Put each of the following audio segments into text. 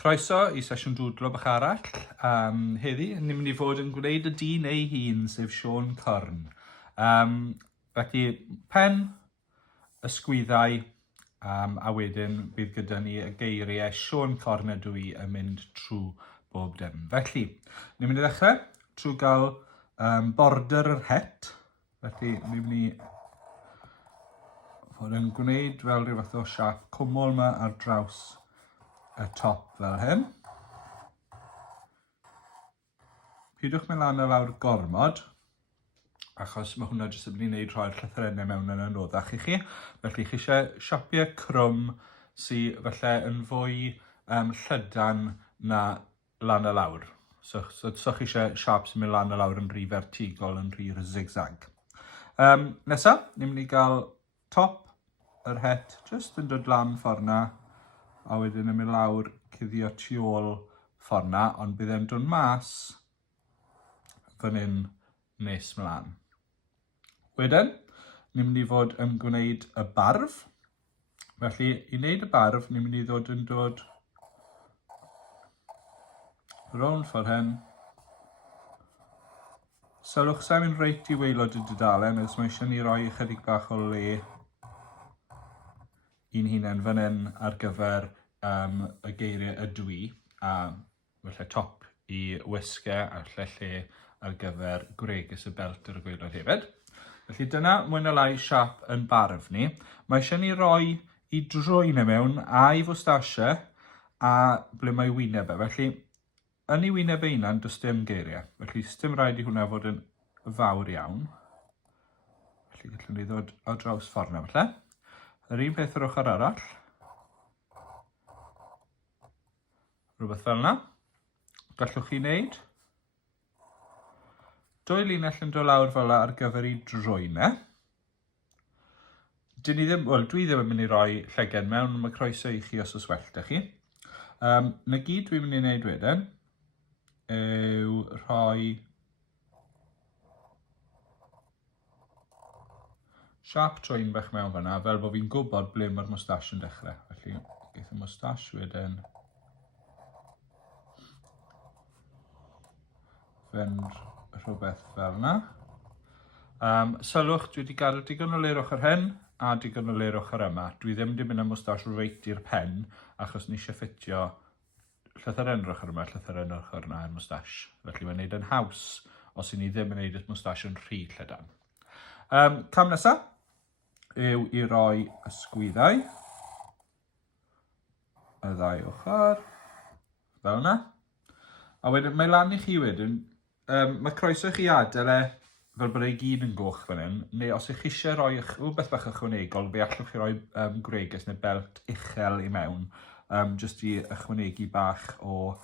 Croeso i sesiwn dwdlo bach arall. Heddi, ni'n mynd i fod yn gwneud y dyn ei hun, sef Sion Corn. Felly, pen, ysgwyddau, a wedyn bydd gyda ni y geiriau Sion Corn ydw i yn mynd trwy bob dim. Felly, ni'n mynd i ddechrau trwy gael border yr het. Felly, ni'n mynd i fod yn gwneud fel rhyw fath o siap cwmwl yma ar draws y top fel hyn. Pidwch mynd lan y lawr gormod, achos mae hwnna jyst yn mynd i wneud rhoi'r llythrennau mewn yn anoddach i chi. Felly chi eisiau siapiau crwm sydd felly yn fwy llydan na lan y lawr. So chi eisiau siap sy'n mynd lan y lawr yn rhy vertigol, yn rhy zigzag. Nesaf, ni'n mynd i gael top yr het jyst yn dod lan ffordd na, a wedyn yn mynd lawr cuddio tu ôl ffordd na, ond bydd e'n dod mas fan hyn nes mlaen. Wedyn, ni'n mynd i fod yn gwneud y barf. Felly, i wneud y barf, ni'n mynd i ddod yn dod rownd ffordd hyn. Sylwch sa'n mynd reit i waelod y dudalen, os mae eisiau ni roi ychydig bach o le un hunain fan hyn ar gyfer y geiriau ydw i, a felly top i wisgau a lle ar gyfer gwregus y belt ar y gwaelod hefyd. Felly dyna mwy na lai siap yn barf ni. Mae eisiau ni roi i drwyn y mewn a i fwstasiau a ble mae wyneb e. Felly yn ei wyneb e unan does dim geiriau. Felly dim rhaid i hwnna fod yn fawr iawn. Felly gallwn ni ddod o draws ffordd na felly. Yr un peth yr ochr arall. Rhywbeth fel yna. Gallwch chi wneud 2 linell yn dod lawr fel ar gyfer i drwynau. Dwi ddim yn mynd i roi llegen mewn, mae croeso i chi os oes well da chi. Na gyd dwi'n mynd i wneud wedyn yw rhoi siap trwyn bach mewn fan'na, fel bod fi'n gwybod ble mae'r moustache yn dechrau. Felly, geith y moustache wedyn fynd rhywbeth fel yna. Sylwch, dwi wedi gadael digon o le'r ochr hyn a digon o le'r ochr yma. Dwi ddim wedi mynd â moustache reit i'r pen, achos ni eisiau ffitio llythyren yr ochr yma, llythyren yr ochr yna i'r moustache. Felly mae'n neud yn haws os i ni ddim yn neud y moustache yn rhy llydan. Cam nesaf yw i roi ysgwyddau, y ddau ochr, fel yna. A wedyn, mae lan i chi wedyn, mae croeso i chi adael e fel bod ei gyd yn goch fan hyn, neu os ych chi eisiau rhoi rhywbeth bach ychwanegol, fe allwch chi roi gwregus neu belt uchel i mewn, jyst i ychwanegu bach o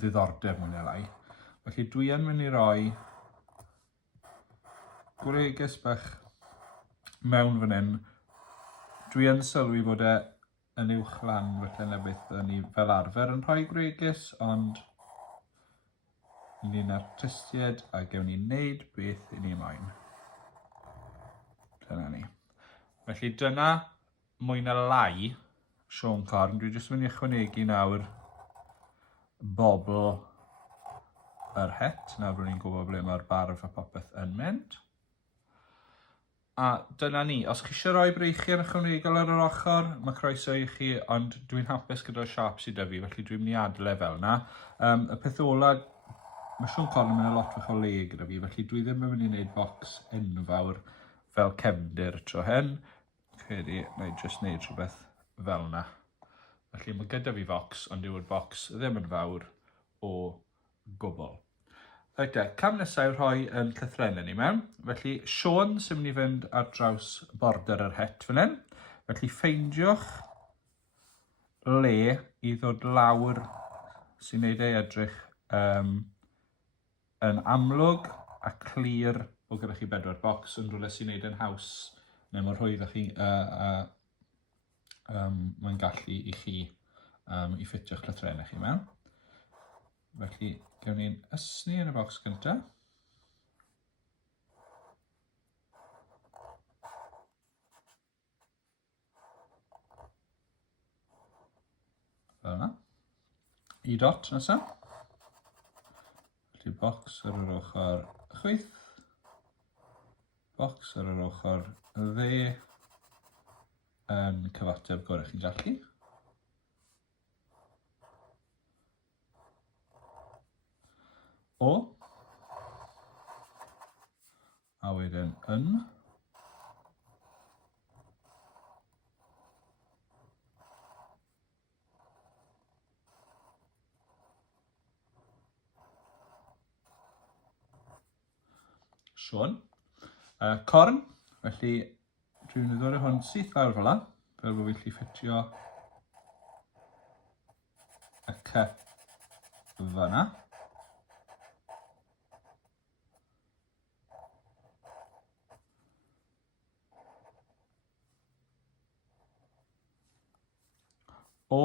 ddiddordeb mwy neu lai. Felly dwi yn mynd i roi gwregus bach mewn fan hyn. Dwi yn sylwi bod e yn uwchlan felly na beth byddwn ni fel arfer yn rhoi gwregus, ond ni'n artistiaid a gewn ni wneud beth i ni moyn. Dyna ni. Felly dyna mwy na lai Sion Corn. Dwi jyst yn mynd i ychwanegu nawr bobl yr het, nawr bod ni'n gwybod ble mae'r barf a popeth yn mynd. A dyna ni, os chi eisiau rhoi breichiau'n ychwanegol ar yr ochr, mae croeso i chi, ond dwi'n hapus gyda'r siap sydd â fi, felly dwi'n mynd i adael e fel yna. Y peth ola, mae Sion Corn yn mynd a lot fach o le gyda fi, felly dwi ddim yn mynd i wneud bocs enfawr fel cefndir tro hyn. Credu, na i jyst wneud rhywbeth fel yna. Felly mae gyda fi bocs, ond yw'r bocs ddim yn fawr o gwbl. Oce, cam nesaf yw rhoi yn llythrennau ni mewn. Felly, Sion sy'n mynd i fynd ar draws border yr het fan hyn. Felly, ffeindiwch le i ddod lawr sy'n neud ei edrych yn amlwg a clir o gyda chi 4 bocs yn rhywle sy'n neud yn haws neu mor rhwydd chi mae'n gallu i chi i ffitio'ch llythrennau chi mewn. Felly, gewn ni'n ysni yn y bocs gyntaf. Fel yna. i dot nesaf. Felly bocs ar yr ochr chwith. Bocs ar yr ochr dde. Yn cyfateb gorau chi'n gallu. O. A wedyn yn. Sion. Corn, felly dwi'n mynd i ddod hwn syth lawr fel yna, fel bod fi'n gallu ffitio y cup fyna. O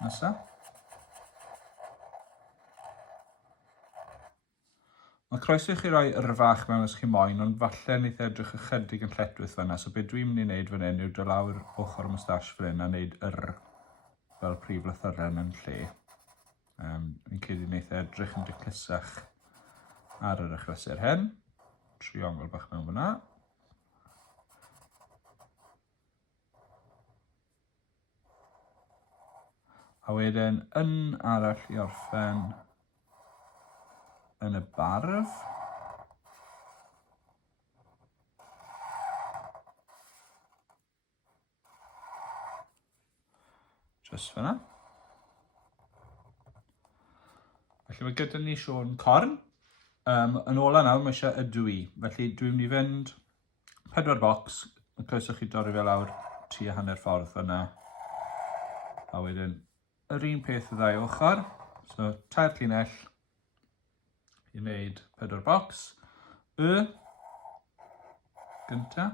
nesaf. Mae croeso i chi roi yr fach mewn os chi moyn, ond falle wneith edrych ychydig yn lletwyth fyna. So beth dwi'n mynd i wneud fan hyn yw dod lawr ochr y moustache fan hyn a wneud fel prif lythyren yn lle. Fi'n credu wneith edrych yn diclusach ar yr achlysur hyn. Triongl bach mewn fyna. A wedyn yn arall i orffen yn y barf. Just fyna. Felly mae gyda ni Sion Corn. Yn ola nawr mae eisiau y dwi. Felly dwi'n mynd i fynd 4 bocs. Yn croeso chi dorri fel lawr tua hanner ffordd fyna. A wedyn yr un peth y ddau ochr. So 3 llinell i wneud 4 bocs. Gynta.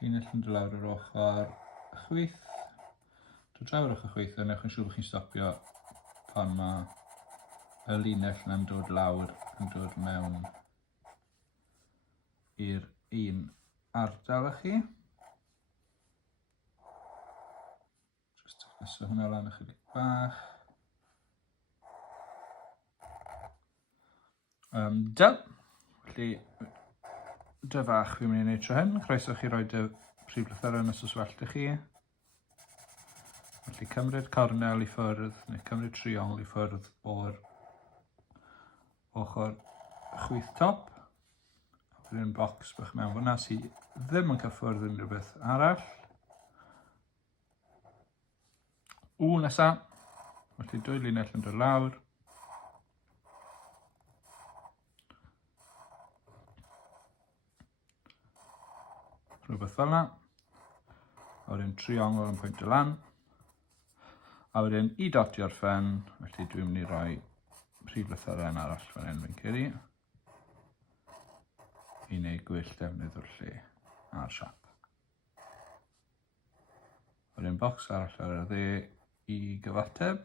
Llinell yn dod lawr yr ochr chwith. Dod draw yr ochr chwith, a newch yn siŵr bod chi'n stopio pan mae y linell yna'n dod lawr yn dod mewn i'r un ardal â chi. Jyst nesaf hwnna lan ychydig bach. Felly, dy fach fi'n mynd i wneud tro hyn. Croeso chi roi dy prif lythyren os oes well dy chi. Felly cymryd cornel i ffwrdd, neu cymryd triongl i ffwrdd o'r ochr chwith top. Fydd yn bocs bach mewn fyna sydd ddim yn cyffwrdd unrhyw beth arall. Nesa. Felly 2 linell yn dod lawr. Rhywbeth fel yna. A wedyn triongl yn pwynt y lan. A wedyn i dot i orffen, felly dwi'n mynd i roi prif lythyren arall fan hyn fi'n credu. I wneud gwyll defnydd o'r lle a'r siap. Wedyn bocs arall ar y dde i gyfateb.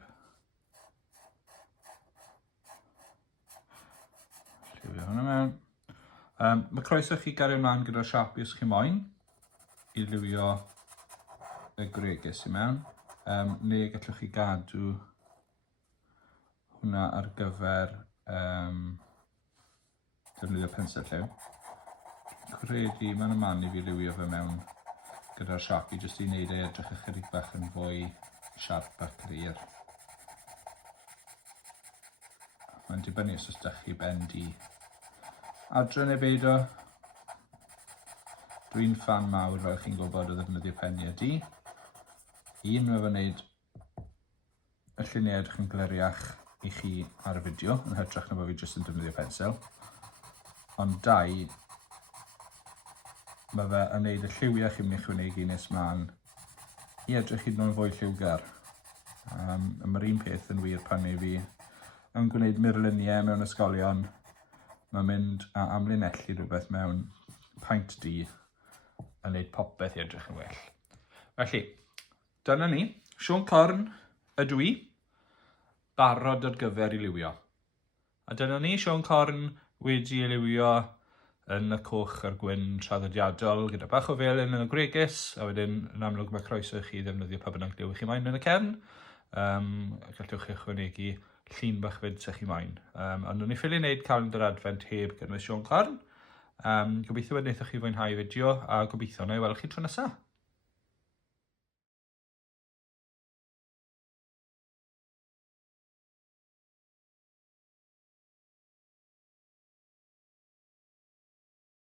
Lliwio hwnna mewn. Mae croeso chi gario ymlaen gyda'r siapi os chi moyn i liwio y gregus i mewn. Neu gallwch chi gadw hwnna ar gyfer defnyddio pensel lliw. Credu mae'n man i fi liwio fe mewn gyda'r siapi jyst i wneud ei edrych ychydig bach yn fwy siarp a clir. Mae'n dibynnu os oes da chi ben di adre neu beido. Dwi'n fan mawr fel chi'n gwybod o ddefnyddio peniau di. Un, mae fe'n wneud y lluniau edrych yn gleriach i chi ar y fideo, yn hytrach na bod fi jyst yn defnyddio pensel. Ond 2, mae fe yn wneud y lliwiau chi'n mynd i chwynegu nes mlaen i edrych hyd yn oed fwy lliwgar. Mae'r un peth yn wir pan i fi yn gwneud murluniau mewn ysgolion. Mae'n mynd a amlinellu rhywbeth mewn paint di yn wneud popeth i edrych yn well. Felly, dyna ni. Sion Corn ydw i. barod ar gyfer i liwio. A dyna ni, Sion Corn wedi ei liwio yn y coch a'r gwyn traddodiadol gyda bach o felyn yn y gregys, a wedyn yn amlwg mae croeso i chi ddefnyddio pa bynnag liw chi moyn yn y cefn. Gallwch chi ychwanegu llun bach fyd sy'ch chi moyn. Ond nhw'n i ffili wneud calendr Adfent heb gynnwys Sion Corn. Gobeithio wnaethoch chi fwynhau fideo a gobeithio na i weld chi tro nesaf.